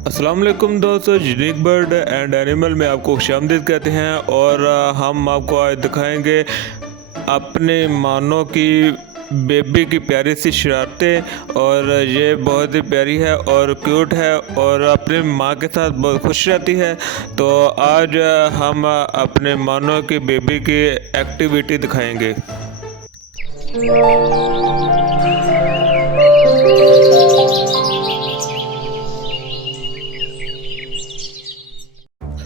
अस्सलाम वालेकुम दोस्तों, यूनिक बर्ड एंड एनिमल में आपको खुशामदीद कहते हैं। और हम आपको आज दिखाएंगे अपने मानों की बेबी की प्यारी सी शरारतें। और ये बहुत ही प्यारी है और क्यूट है और अपने माँ के साथ बहुत खुश रहती है। तो आज हम अपने मानों की बेबी की एक्टिविटी दिखाएंगे।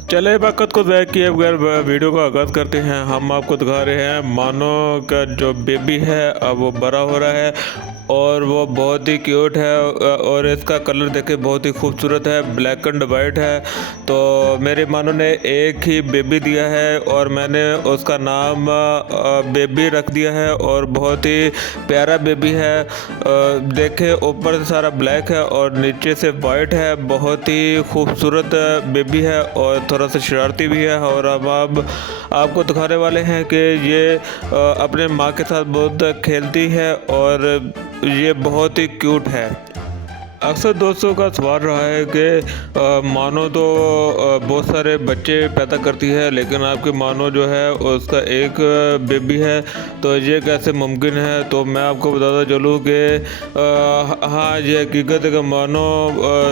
चले वक्त को ज़ाया किए बगैर वीडियो को आगाज़ करते हैं। हम आपको दिखा रहे हैं मानो का जो बेबी है अब वो बड़ा हो रहा है और वो बहुत ही क्यूट है। और इसका कलर देखे बहुत ही खूबसूरत है, ब्लैक एंड वाइट है। तो मेरे मानो ने एक ही बेबी दिया है और मैंने उसका नाम बेबी रख दिया है और बहुत ही प्यारा बेबी है। देखे ऊपर से सारा ब्लैक है और नीचे से वाइट है, बहुत ही खूबसूरत बेबी है और थोड़ा सा शरारती भी है। और अब आपको दिखाने वाले हैं कि ये अपने माँ के साथ बहुत खेलती है और ये बहुत ही क्यूट है। अक्सर दोस्तों का सवाल रहा है कि मानो तो बहुत सारे बच्चे पैदा करती है लेकिन आपकी मानो जो है उसका एक बेबी है, तो ये कैसे मुमकिन है। तो मैं आपको बताता चलूँ कि हाँ, ये हकीकत है कि मानो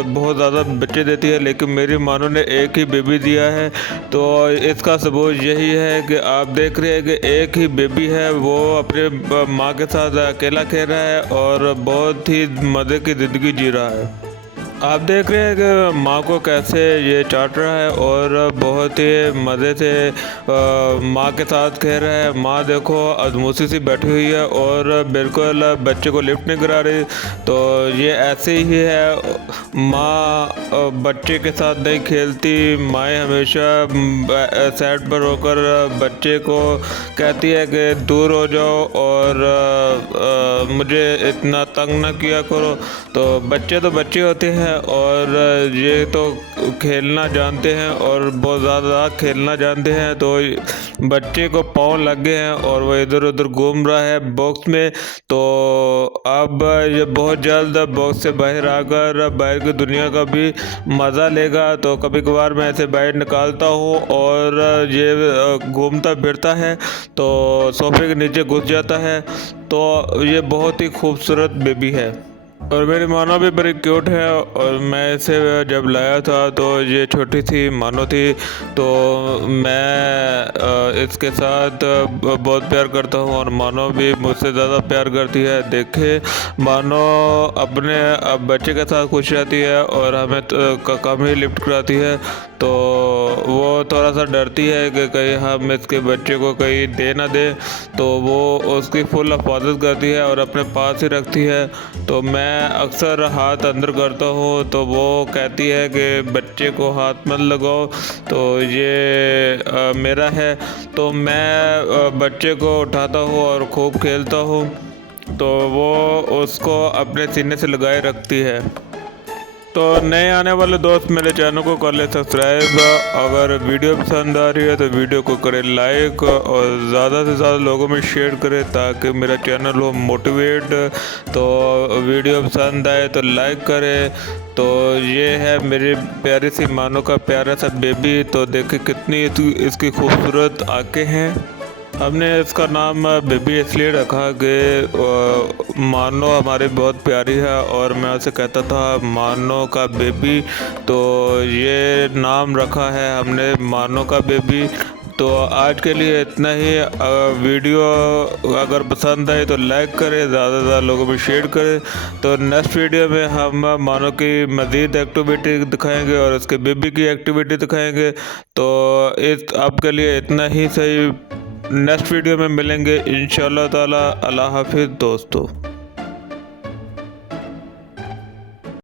बहुत ज़्यादा बच्चे देती है लेकिन मेरी मानो ने एक ही बेबी दिया है। तो इसका सबूत यही है कि आप देख रहे हैं कि एक ही बेबी है, वो अपने माँ के साथ अकेला खेल रहा है और बहुत ही मज़े की ज़िंदगी जी रहा है। आप देख रहे हैं कि माँ को कैसे ये चाट रहा है और बहुत ही मज़े से माँ के साथ खेल रहा है। माँ देखो अधमूसी सी बैठी हुई है और बिल्कुल बच्चे को लिफ्ट नहीं करा रही। तो ये ऐसे ही है, माँ बच्चे के साथ नहीं खेलती। माँ हमेशा साइड पर होकर बच्चे को कहती है कि दूर हो जाओ और मुझे इतना तंग ना किया करो। तो बच्चे होते हैं और ये तो खेलना जानते हैं और बहुत ज़्यादा खेलना जानते हैं। तो बच्चे को पाँव लग गए हैं और वो इधर उधर घूम रहा है बॉक्स में। तो अब ये बहुत जल्द बॉक्स से बाहर आकर बाहर की दुनिया का भी मज़ा लेगा। तो कभी कभार मैं ऐसे बाहर निकालता हूँ और ये घूमता फिरता है तो सोफे के नीचे घुस जाता है। तो ये बहुत ही खूबसूरत बेबी है और मेरी मानो भी बड़ी क्यूट है। और मैं इसे जब लाया था तो ये छोटी सी मानो थी, तो मैं इसके साथ बहुत प्यार करता हूँ और मानो भी मुझसे ज़्यादा प्यार करती है। देखे मानो अपने अब बच्चे के साथ खुश रहती है और हमें कम ही लिफ्ट कराती है। तो वो थोड़ा सा डरती है कि कहीं हम इसके बच्चे को कहीं दे ना दे, तो वो उसकी फुल हिफाजत करती है और अपने पास ही रखती है। तो मैं अक्सर हाथ अंदर करता हूँ तो वो कहती है कि बच्चे को हाथ मत लगाओ, तो ये मेरा है। तो मैं बच्चे को उठाता हूँ और खूब खेलता हूँ, तो वो उसको अपने सीने से लगाए रखती है। तो नए आने वाले दोस्त मेरे चैनल को कर ले सब्सक्राइब। अगर वीडियो पसंद आ रही है तो वीडियो को करें लाइक और ज़्यादा से ज़्यादा लोगों में शेयर करें ताकि मेरा चैनल हो मोटिवेट। तो वीडियो पसंद आए तो लाइक करें। तो ये है मेरी प्यारी सी मानो का प्यारा सा बेबी। तो देखिए कितनी इसकी खूबसूरत आँखें हैं। हमने इसका नाम बेबी इसलिए रखा कि मानो हमारी बहुत प्यारी है और मैं उसे कहता था मानो का बेबी, तो ये नाम रखा है हमने मानो का बेबी। तो आज के लिए इतना ही। वीडियो अगर पसंद आए तो लाइक करें, ज़्यादा से ज़्यादा लोगों में शेयर करें। तो नेक्स्ट वीडियो में हम मानो की मज़ीद एक्टिविटी दिखाएंगे और उसके बेबी की एक्टिविटी दिखाएंगे। तो इस आपके लिए इतना ही सही। नेक्स्ट वीडियो में मिलेंगे इंशाल्लाह ताला। अल्लाह हाफिज़ दोस्तों।